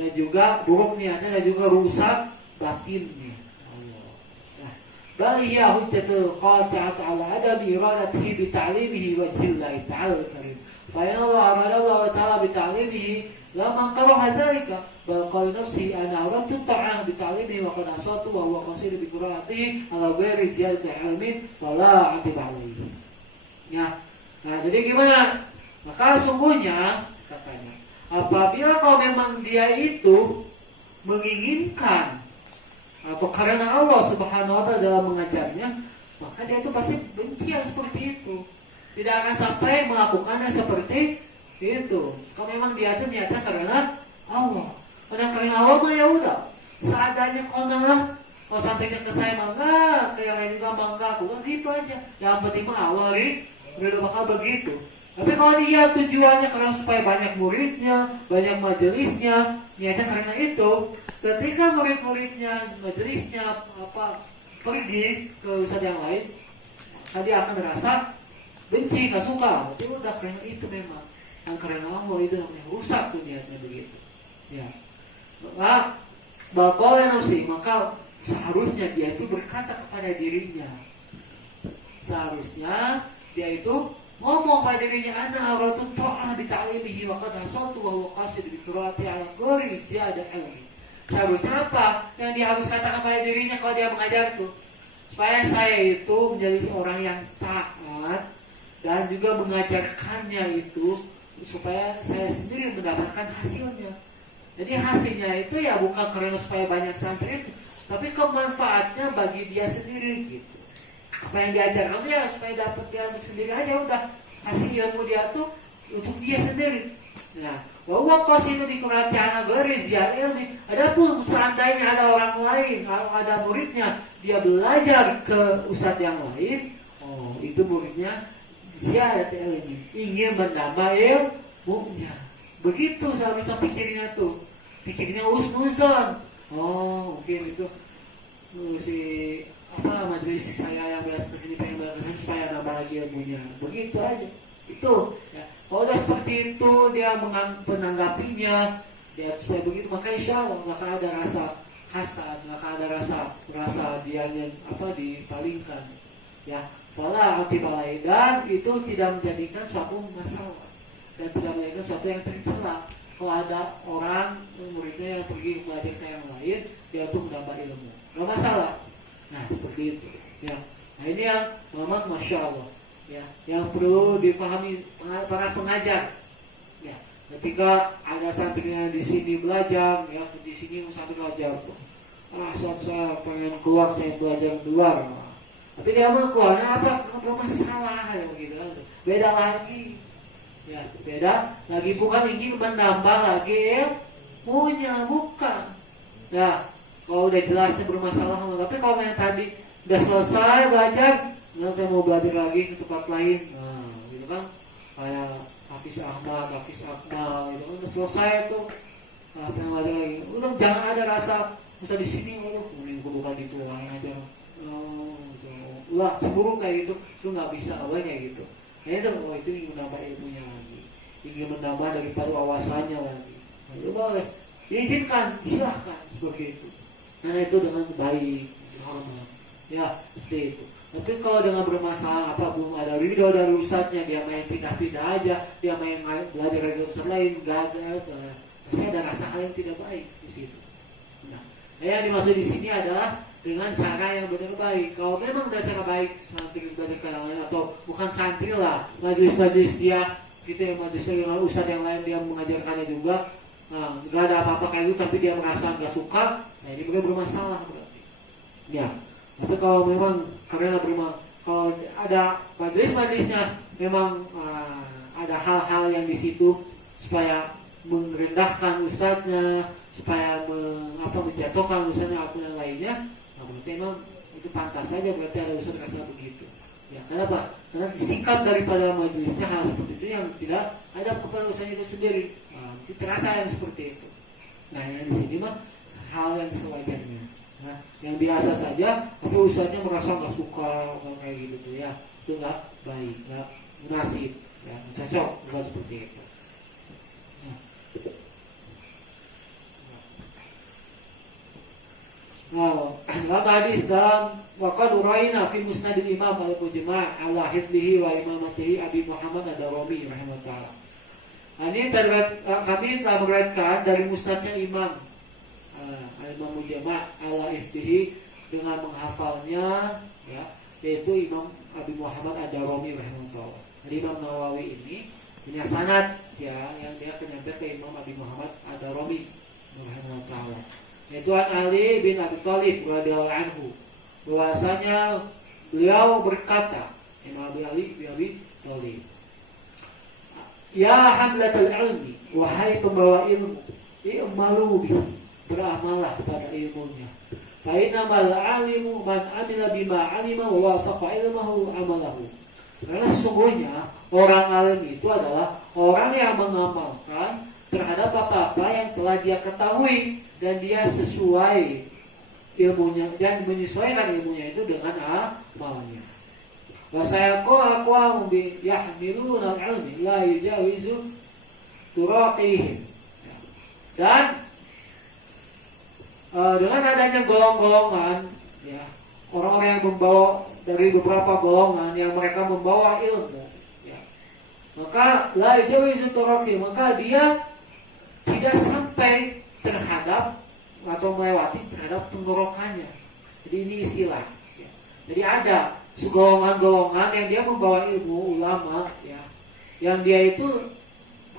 dan juga buruk niatnya, dan juga rusak batinnya. Allah. Nah, bal hiya hujjatul qati'ah ala adami iradatihi bi ta'limihi wajhillahi ta'ala karim. Fa inna Allah arada Allah ta'ala bi ta'limihi lama kalau hadzalika baqal nafsi ana aradtu ta'am bi ta'limi wa qad asatu wa huwa qasir bi qira'atihi ala ghairi ziyadati ilmin fala atib alaihi. Ya. Nah, jadi gimana? Maka sungguhnya katanya, apabila kalau memang dia itu menginginkan atau karena Allah Subhanahu wa Ta'ala dalam mengajarnya, maka dia itu pasti benci yang seperti itu. Tidak akan sampai melakukannya seperti itu. Kalau memang dia itu niatnya karena Allah. Karena Allah mah ya udah, seadanya konang. Kalau sampainya ke saya mangga, kayak lain juga mangga, aku gitu aja. Yang penting mah Allah udah bakal begitu. Tapi kalau dia tujuannya karena supaya banyak muridnya, banyak majelisnya, niatnya karena itu, ketika murid-muridnya, majelisnya pergi ke ustadz yang lain, dia akan merasa benci, gak suka. Itu udah karena itu memang. Dan karena Allah itu namanya rusak tuh niatnya begitu. Ya. Nah, bakolnya sih, maka seharusnya dia itu berkata kepada dirinya. Seharusnya dia itu ngomong pada dirinya, ana aratu ta'ah bi ta'limihi wa qad hasaltu wa huwa qasid bi qiraati ala ghairi ziyada ilmi. Seharusnya apa yang dia harus katakan pada dirinya kalau dia mengajar itu? Supaya saya itu menjadi orang yang taat dan juga mengajarkannya itu supaya saya sendiri mendapatkan hasilnya. Jadi hasilnya itu ya bukan karena supaya banyak santri, tapi kemanfaatnya bagi dia sendiri gitu. Apa yang diajarkan ya supaya dapat dia untuk sendiri aja udah. Hasil ilmu dia tuh untuk dia sendiri. Nah, bahwa kos itu dikurati anak garis ya ilmi. Adapun seandainya ada orang lain, ada muridnya, dia belajar ke ustadz yang lain, oh itu muridnya ziyarat ilmi, ingin menambah ilmunya. Begitu seharusnya pikirnya tuh. Pikirnya usnuzon. Oh, mungkin itu si majelis saya yang biasa kesini pengen belajar supaya nambah lagi ilmunya. Begitu aja. Itu. Ya. Kalau udah seperti itu dia menanggapinya, dia supaya begitu, maka insya Allah nggak akan ada rasa hasad, nggak akan ada rasa dia yang dipalingkan. Ya, fala atibalai, dan itu tidak menjadikan suatu masalah dan tidak menjadikan suatu yang tercela. Kalau ada orang muridnya yang pergi belajar ke yang lain, dia untuk menambah ilmu, nggak masalah. Nah seperti itu. Ya, nah ini yang Muhammad masya Allah. Ya, yang perlu difahami para pengajar. Ya, ketika ada santrinya di sini belajar, ya di sini sambil belajar. Saat saya pengen keluar, saya belajar di luar. Tapi dia mau keluarnya apa? Kalau masalah ya begitu kan. Beda lagi. Ya, beda lagi, bukan ingin menambah lagi ilmunya, bukan. Ya, kalau udah jelasnya bermasalah, tapi kalau yang tadi udah selesai belajar, nah saya mau belajar lagi ke tempat lain, nah gitu kan, kayak Hafiz Ahmad, Hafiz Akmal, itu kan udah selesai tuh, nah pengen belajar lagi, udah jangan ada rasa, misal di sini, kemudian gue bukan itu lain aja, cemburu kayak gitu, lu nggak bisa kayak gitu. Itu ingin menambah ilmunya lagi, ingin menambah daripada wawasannya lagi. Nah, boleh, diizinkan, silahkan seperti itu. Karena itu dengan baik, hormat, ya seperti itu. Tapi kalau dengan bermasalah belum ada ridho dari ustadznya, dia main pindah-pindah aja, dia main belajar dari ustadz lain, nggak ada, pasti ada rasa hal yang tidak baik di situ. Nah, yang dimaksud di sini adalah dengan cara yang benar baik. Kalau memang ada cara baik, santri dari kalangan atau bukan santri lah, majelis-majelis dia, gitu ya, majelis dengan ustadz yang lain dia mengajarkannya juga, nggak ada apa-apa kayak gitu, tapi dia merasa nggak suka, nah ini bermasalah berarti. Ya, tapi kalau memang karena kalau ada majelis-majelisnya memang ada hal-hal yang di situ supaya merendahkan ustadznya, supaya menjatuhkan ustadznya atau yang lainnya. Berarti memang itu pantas saja, berarti ada ustaz rasa begitu. Ya, kenapa? Karena sikap daripada majelisnya hal seperti itu yang tidak ada kepada ustaz itu sendiri. Nah, itu terasa yang seperti itu. Nah, yang di sini mah hal yang sewajarnya. Nah, yang biasa saja, tapi ustaznya merasa nggak suka kayak gitu tuh ya, itu nggak baik, nggak munasib, ya, cocok, bukan seperti itu. Dalam hadis dalam waqad uraina fi musnad al-imam al-mujma' ala hifdhihi wa imamatihi Abi Muhammad ad-Darimi rahimahullah. Ini kami telah meriwayatkan dari musnadnya Imam al-Imam Mujma' ala hifdhihi dengan menghafalnya, ya, yaitu Imam Abi Muhammad ad-Darimi rahimahullah. Jadi Imam Nawawi ini punya sanad, ya, yang dia menyampai ke Imam Abi Muhammad ad-Darimi rahimahullah. yaitu an Ali bin Abi Thalib radhiyallahu anhu, bahwasanya beliau berkata, Imam Ali bin Abi Thalib, ya hamlatul ilmi, wahai pembawa ilmu, i'malu bihi, beramalah pada ilmunya. Fa innamal alimu man amila bima alima wa wafaqa ilmahu amalahu. Karena sesungguhnya orang alim itu adalah orang yang mengamalkan terhadap apa-apa yang telah dia ketahui dan dia sesuai ilmunya dan menyesuaikan ilmunya itu dengan amalnya. Wa sayaqulu aqwamu bi yahmiluna al-'ilmi la yujawizu turaqihim. Dan dengan adanya golongan-golongan, ya, orang-orang yang membawa dari beberapa golongan yang mereka membawa ilmu, ya, maka la yujawizu turaqihim, maka dia tidak sampai terhadap atau melewati terhadap tenggorokannya. Jadi ini istilah, ya. Jadi ada segolongan-golongan yang dia membawa ilmu ulama, ya, yang dia itu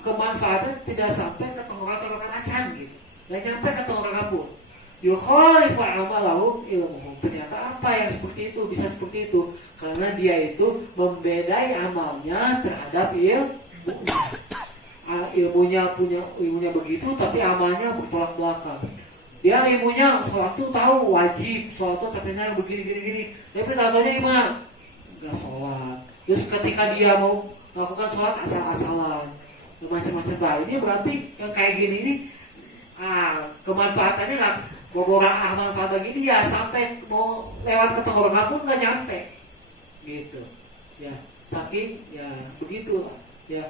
kemanfaatan tidak sampai ke tenggorokan acan gitu, nggak nyampe ke tenggorokan pun. Yukhalifu amalahum ilmuhum. Ternyata apa yang seperti itu bisa seperti itu karena dia itu membedai amalnya terhadap ilmunya begitu, tapi amalnya bertolak belakang. Dia ilmunya sholat tuh tahu wajib, sholat tuh katanya begini, tapi tatonya gimana? Enggak sholat. Terus ketika dia mau melakukan sholat asal-asalan, macam-macam. Bah, ini berarti yang kayak gini ini kemanfaatannya nggak manfaat gini ya sampai mau lewat ke tenggorokan pun nggak nyampe, gitu. Ya saking ya begitulah, ya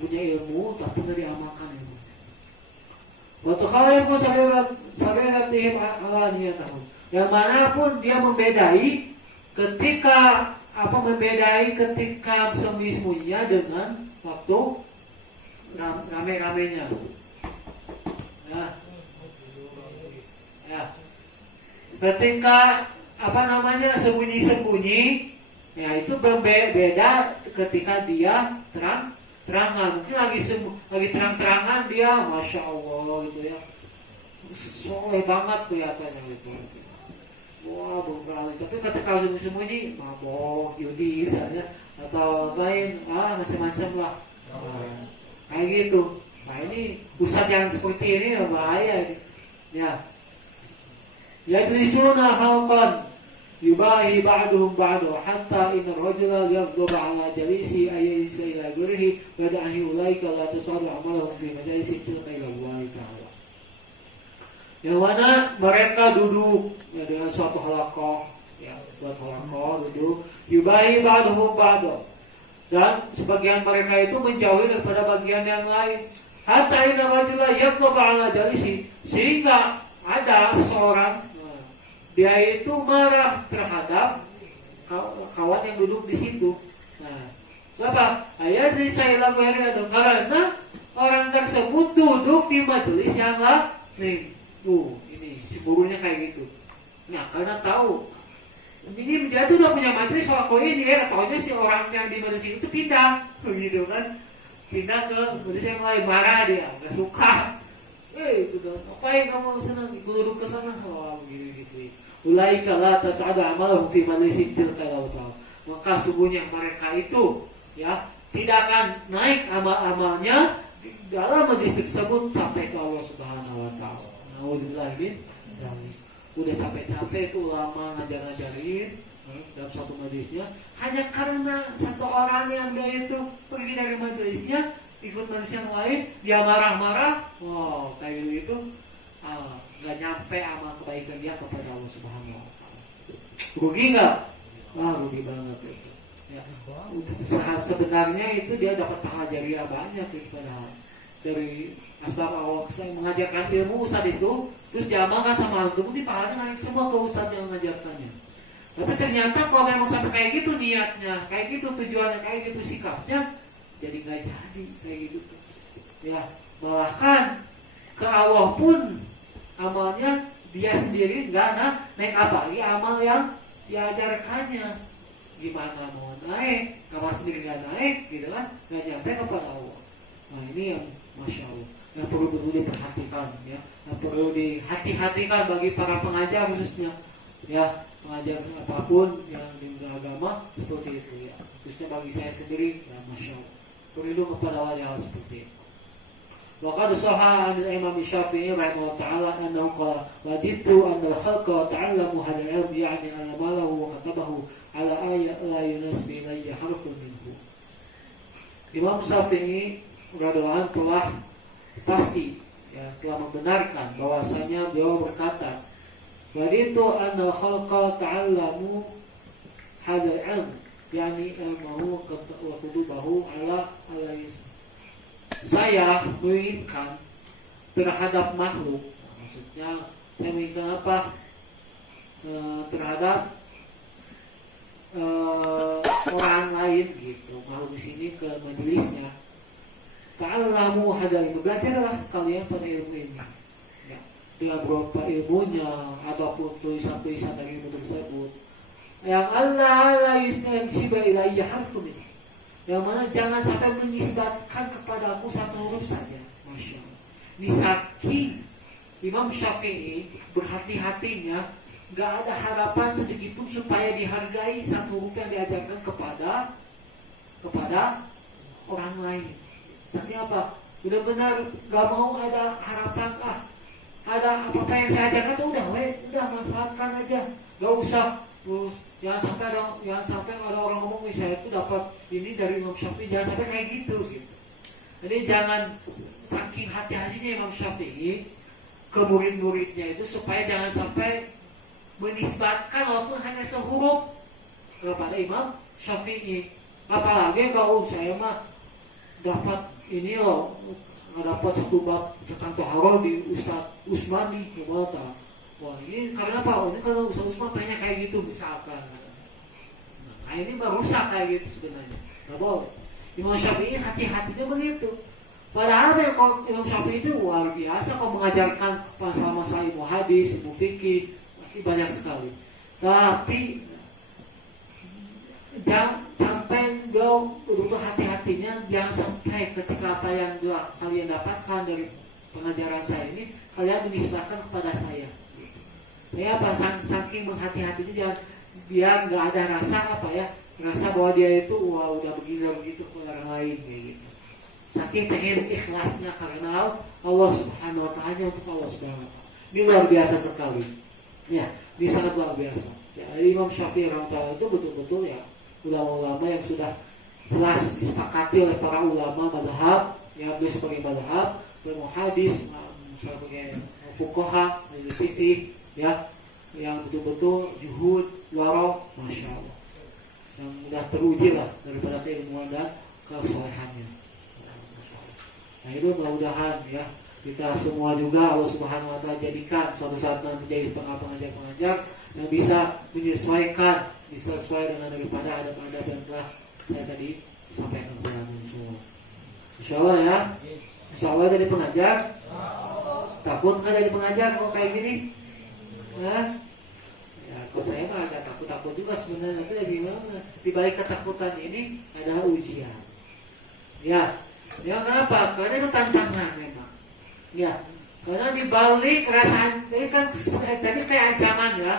punya ilmu tapi nggak diamalkan ilmu. Waktu kalian pun sabiratihim alaniyatahum. Yang manapun dia membedai ketika sembunyi-sembunyinya dengan waktu rame-ramenya. Ya. Ketika sembunyi-sembunyi, ya itu berbeda ketika dia terang-terangan. Mungkin lagi terang-terangan dia, masya Allah gitu ya, soleh banget kelihatannya gitu. Wah berkali. Tapi ketika sembunyi-sembunyi, mabok, judi misalnya, atau lain, macam-macam lah. Kayak gitu. Nah ini ustaz yang seperti ini bahaya. Ya. Yajlisuna halqan yubahi ba'duhum ba'du hatta inna rajula yaghdab 'ala jalisi ayisa ila gurhi wa da'i ulaika la tusadu amalahum fi majalisi tilka ila Allah ta'ala. Yang mana mereka duduk ya, dengan suatu halaqah, ya, buat halaqah duduk yubahi ba'duhum ba'du, dan sebagian mereka itu menjauhi daripada bagian yang lain. Hatta inna rajula yaghdab 'ala jalisi, sehingga ada seseorang dia itu marah terhadap kawan yang duduk di situ. Nah, sebab ayat ini saya lakukan karena orang tersebut duduk di majelis yang lain. Ini cemburunya kayak gitu. Nah, karena tahu ini dia tuh udah punya majelis soal ini ya, taunya si orang yang di majelis itu pindah, begitu kan? Pindah ke majelis yang lain, marah dia, nggak suka. Sudah ngapain kamu senang duduk ke sana? Gitu. Ulaika la tas'adu amalahum fi majlisin tilka al-awtal. Maka sungguhnya mereka itu ya tidak akan naik amal-amalnya dalam majlis tersebut sampai ke Allah Subhanahu wa taala. Nauzubillah min dzalik. Udah capek-capek itu ulama ngajarin dalam satu majlisnya hanya karena satu orang yang dia itu pergi dari majlisnya ikut majelis yang lain, dia marah-marah. Wow, kayak gitu. Gak nyampe amal kebaikan dia kepada Allah Subhanahu wa taala. Rugi nggak? Rugi banget itu. Ya. Sebenarnya itu dia dapat pahala jariah banyak itu padahal. Dari asbab Allah saya mengajarkan ilmu ustaz itu, terus diamalkan sama antum, di pahalanya naik semua ke ustaz yang mengajarkannya. Tapi ternyata kalau memang sampai kayak gitu niatnya, kayak gitu tujuannya, kayak gitu sikapnya, jadi nggak jadi kayak gitu. Ya, bahkan ke Allah pun amalnya dia sendiri nggak naik, apalagi amal yang diajarkannya. Gimana mau naik, amal sendiri nggak naik, gitu kan? Nggak nyampe kepada Allah. Nah ini yang masya Allah. yang perlu betul diperhatikan ya, yang perlu dihati-hatikan bagi para pengajar khususnya ya, pengajar apapun yang di agama seperti itu ya, khususnya bagi saya sendiri ya, masya Allah berlindung kepada hal seperti itu. Waqad sahha an Imam Syafi'i rahimahullah taala annahu qala waditu an al-khalqa ta'allamu hadha al-ilm yani al-malahu wa katabahu ala ayat la yunasbi ilayya harfun minhu. Imam Syafi'i radhiyallahu telah pasti ya, telah membenarkan bahwasanya beliau berkata waditu an al-khalqa ta'allamu hadha al-ilm yani ilmuhu wa kutubahu ala yunasbi. Saya menginginkan terhadap makhluk, maksudnya saya menginginkan apa? Terhadap orang lain gitu, makhluk di sini ke majelisnya. Ta'allamu hadal ilmu, belajarlah kalian pada ilmu ini. Ya, dengan berupa ilmunya ataupun tulisan-tulisan dari ilmu tersebut. Yang Allah yusnamsiba ilayya harfun, yang mana jangan sampai menisbatkan kepada aku satu huruf saja. Masya Allah. Ini saking Imam Syafi'i berhati-hatinya, gak ada harapan sedikit pun supaya dihargai satu huruf yang diajarkan kepada orang lain. Saking apa? Benar-benar gak mau ada harapan ada apa-apa yang saya ajarkan tuh udah manfaatkan aja, gak usah. Terus jangan sampai ada orang ngomong saya itu dapat ini dari Imam Syafi'i, jangan sampai kayak gitu. Jadi jangan saking hati-hatinya Imam Syafi'i ke murid-muridnya itu supaya jangan sampai menisbatkan walaupun hanya sehuruf kepada Imam Syafi'i. Apalagi kalau saya mah dapat ini loh, dapat satu bab tentang taharah di Ustaz Usmani gimana? Wah ini karena apa? Ini kalau Ustaz Usman tanya kayak gitu misalkan. Nah ini mah rusak kayak gitu sebenarnya. Gak boleh. Imam Syafi'i hati-hatinya begitu. Padahal kalau Imam Syafi'i itu luar biasa kalau mengajarkan masalah-masalah ilmu hadis, ilmu fikih, banyak sekali. Tapi jangan sampai beliau betul hati-hatinya, jangan sampai ketika apa yang kalian dapatkan dari pengajaran saya ini kalian menisbahkan kepada saya. Ya apa saking menghati-hatinya jangan biar nggak ada rasa rasa bahwa dia itu udah begini begitu ke orang lain kayak gitu. Saking pengen ikhlasnya karena Allah Subhanahu Wa Taala untuk Allah Subhanahu Wa Taala. Ini luar biasa sekali. Ya, ini sangat luar biasa. Ya, Imam Syafi'i rahimahullah itu betul-betul ya ulama-ulama yang sudah jelas disepakati oleh para ulama mazhab, yang beliau sebagai mazhab, ilmu hadis, sebagai fuqaha, fikih ya, yang betul-betul juhud, wara, masya Allah, yang sudah teruji lah daripada keilmuan dan kesolehannya. Nah itu mudah-mudahan ya kita semua juga Allah Subhanahu Wa Taala jadikan suatu saat nanti jadi pengajar-pengajar yang bisa menyesuaikan, bisa sesuai dengan daripada adab-adab yang telah saya tadi sampaikan kepada semua. Insya Allah ya, Insya Allah jadi pengajar. Takut nggak jadi pengajar kok kayak gini? Nah, ya kalau saya mah agak takut juga sebenarnya, tapi dari mana? Di balik ketakutan ini adalah ujian. Ya kenapa? Karena itu tantangan memang. Ya, karena di balik perasaan ini kan tadi kayak ancaman ya.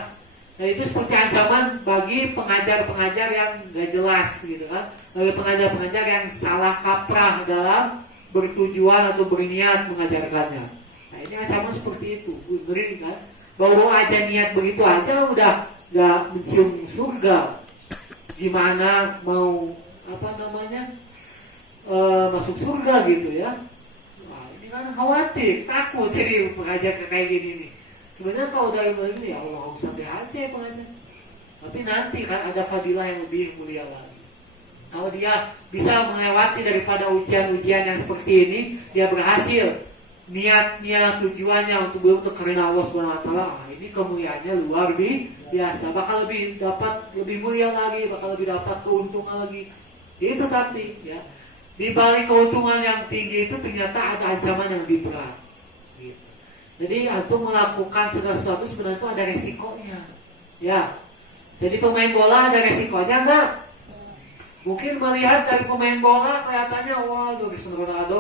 Nah itu seperti ancaman bagi pengajar-pengajar yang gak jelas gitu kan, bagi pengajar-pengajar yang salah kaprah dalam bertujuan atau berniat mengajarkannya. Nah ini ancaman seperti itu, ngeri kan? Baru aja niat begitu aja udah gak mencium surga, gimana mau masuk surga gitu ya? Nah ini kan khawatir, takut jadi pengajar kayak gini nih. Sebenarnya kalau udah ilmu ini ya Allah usah hati ya pengajar. Tapi nanti kan ada fadilah yang lebih mulia lagi. Kalau dia bisa melewati daripada ujian-ujian yang seperti ini, dia berhasil niatnya, tujuannya untuk karena Allah Subhanahu Wa Taala. Nah, ini kemuliaannya luar biasa. Bakal lebih mulia lagi, bakal lebih dapat keuntungan lagi. Itu tapi ya di balik keuntungan yang tinggi itu ternyata ada ancaman yang lebih berat. Jadi untuk melakukan segala sesuatu sebenarnya itu ada resikonya. Ya. Jadi pemain bola ada resikonya enggak? Mungkin melihat dari pemain bola kelihatannya wah Cristiano Ronaldo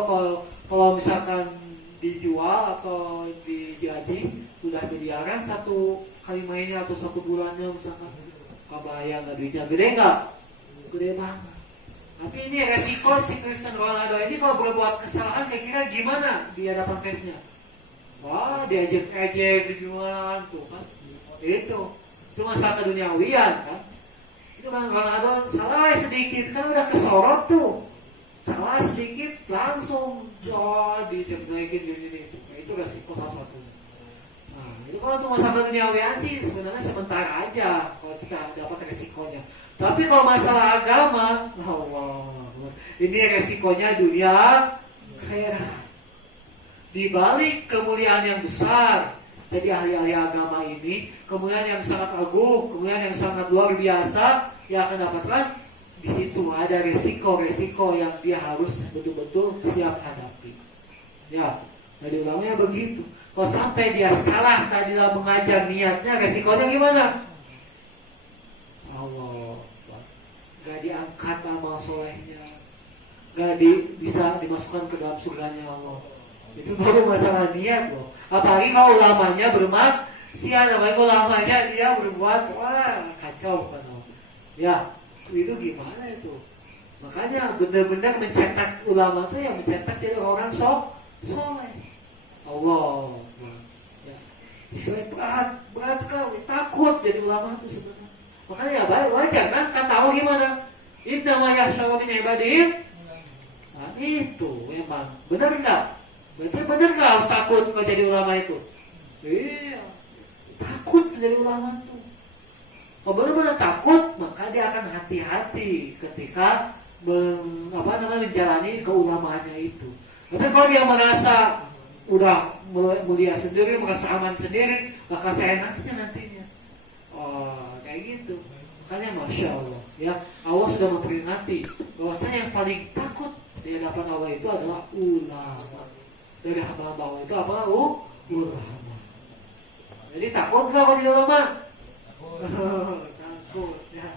kalau misalkan dijual atau digaji udah miliaran satu kali mainnya atau satu bulannya misalkan, kebayang nggak duitnya gede nggak? Gede banget. Tapi ini resiko si Cristiano Ronaldo ini kalau berbuat kesalahan kira-kira gimana di hadapan fansnya? Wah, diajak-ajak gimana tuh kan? Itu masalah keduniawian kan? Itu kan Ronaldo salah sedikit kan udah kesorot tuh, salah sedikit langsung dijelekin gini. Nah, itu resiko salah satunya. Nah, itu kalau cuma masalah keduniawian sih sebenarnya sementara aja kalau kita dapat resikonya. Tapi kalau masalah agama, Allah, ini resikonya dunia akhirat. Di balik kemuliaan yang besar, jadi ahli-ahli agama ini, kemuliaan yang sangat agung, kemuliaan yang sangat luar biasa, yang akan dapatkan di situ ada resiko-resiko yang dia harus betul-betul siap hadapi. Ya, dari ulamanya begitu. Kalau sampai dia salah tadi dalam mengajar niatnya, resikonya gimana? Allah. Gak diangkat amal solehnya, gak bisa dimasukkan ke dalam surganya Allah. Itu baru masalah niat loh. Apalagi kalau ulamanya bermaksiat, apalagi kalau ulamanya dia berbuat wah kacau bukan loh. Ya itu gimana itu? Makanya benar-benar mencetak ulama itu yang mencetak jadi orang soleh. Allah. Ya. Istilah berat sekali, takut jadi ulama itu sebenarnya. Makanya ya baik wajar kan, kata Allah gimana? Innama yakhsha min ibadihi. Nah itu memang benar enggak? Berarti benar enggak harus takut kalau jadi ulama itu? Iya, takut jadi ulama itu. Kalau benar-benar takut, maka dia akan hati-hati ketika menjalani keulamaannya itu. Tapi kalau dia merasa udah mulia sendiri, merasa aman sendiri, maka seenaknya nantinya. Kayak gitu. Makanya Masya Allah ya, Allah sudah memperingati bahwasanya yang paling takut di hadapan Allah itu adalah ulama. Dari hamba-hamba Allah itu apa? Ulama. Jadi takut gak kalau jadi ulama? Takut ya.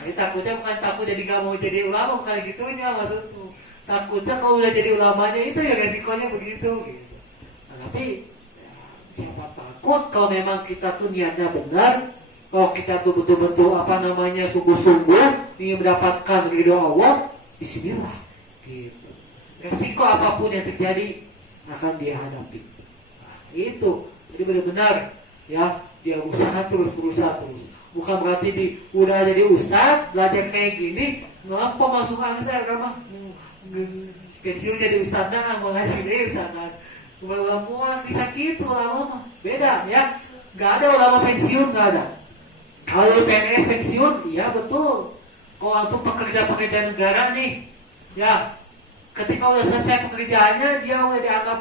Jadi takutnya bukan takut jadi gak mau jadi ulama, bukan gitunya maksudku. Takutnya kalau udah jadi ulamanya itu ya resikonya begitu gitu. Nah, tapi ya, siapa takut kalau memang kita tuh niatnya benar, kalau kita tuh betul-betul sungguh-sungguh ingin mendapatkan ridho Allah, bismillah gitu. Resiko apapun yang terjadi akan dia hadapi. Nah, itu. Jadi benar-benar ya, dia berusaha terus. Bukan berarti udah jadi ustaz, belajar kayak gini, ngelampau masuk angsa karena pensiun jadi ustaz dah, mengajar dia ustaz. Ulama bisa gitu ulama. Beda ya. Gak ada ulama pensiun, gak ada. Kalau PNS pensiun, iya betul. Kalau untuk pekerja-pekerja negara nih, ya, ketika udah selesai pekerjaannya, dia udah dianggap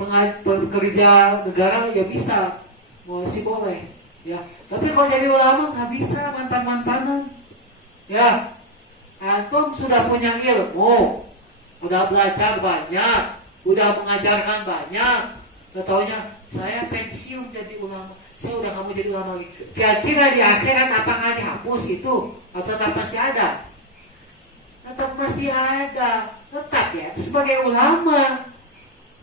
pekerja negara, ya bisa, masih boleh, ya. Tapi kalau jadi ulama nggak bisa, mantan-mantanan, ya. Antum sudah punya ilmu, udah belajar banyak, udah mengajarkan banyak, nggak taunya saya pensiun jadi ulama. Saya udah kamu jadi ulama lagi. Kira-kira di akhirat apakah dihapus itu atau tetap masih ada? Tetap masih ada. Tetap ya, sebagai ulama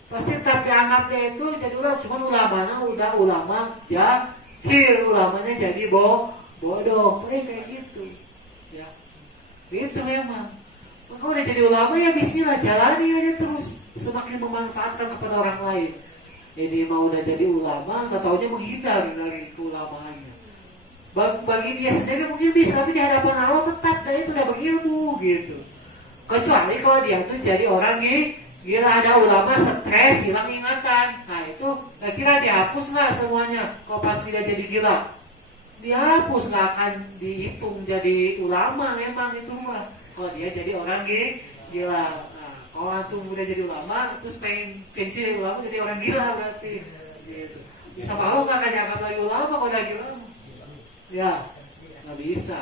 pasti tetap dianggap dia itu jadi ulama. Cuman ulamanya udah ulama jahil, ulamanya jadi bodoh. Kayak gitu. Ya, itu memang. Maka udah jadi ulama ya bismillah, jalani aja terus. Semakin memanfaatkan kepada orang lain. Ini mau udah jadi ulama, nggak taunya menghindar dari keulamaannya. Bagi dia sendiri mungkin bisa, tapi di hadapan Allah tetap dia itu udah berilmu gitu. Kecuali kalau dia tuh jadi orang gila, ada ulama stres, hilang ingatan. Nah itu kira dihapus nggak semuanya? Kalau pas dia jadi gila, dihapus, nggak akan dihitung jadi ulama memang itu mah. Kalau dia jadi orang gila. Kalau antum udah jadi ulama, terus pengen pensi dari ulama jadi orang gila berarti. Gitu. Bisa mau nggak akan diangkat lagi ulama kalau udah gila? Ya, nggak bisa.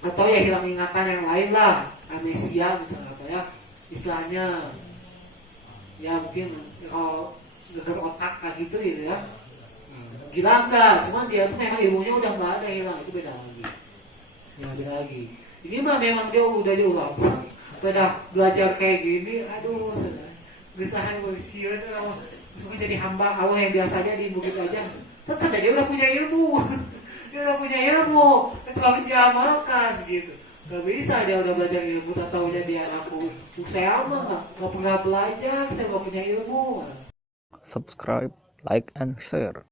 Atau ya hilang ingatan yang lain lah, amnesia misalnya apa ya, istilahnya. Ya mungkin kalau geger otak kayak gitu ya. Gila enggak? Cuman dia tuh memang ilmunya udah nggak ada, hilang, itu beda lagi. Ya beda lagi. Ini mah memang dia udah jadi ulama. Udah belajar kayak gini, aduh, Gesahan siun langsung jadi hamba Allah yang biasanya di Bukit Ajang. Tetap dia udah punya ilmu. Dia udah punya ilmu, cuma harus diamalkan gitu. Gak bisa dia udah belajar ilmu, tak tahunya dia aku. Saya mah nggak pernah belajar, saya nggak punya ilmu. Subscribe, like, and share.